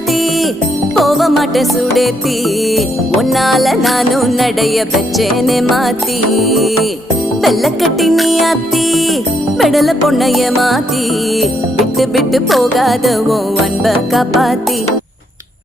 சாத்தி போக மாட்டேன் சுடேத்தி உன்னால நானும் நடைய பெச்சேனே மாத்தி வெள்ளக்கட்டி நீ ஆத்தி பெடல பொண்ணைய மாத்தி விட்டு விட்டு போகாத உன் அன்ப காப்பாத்தி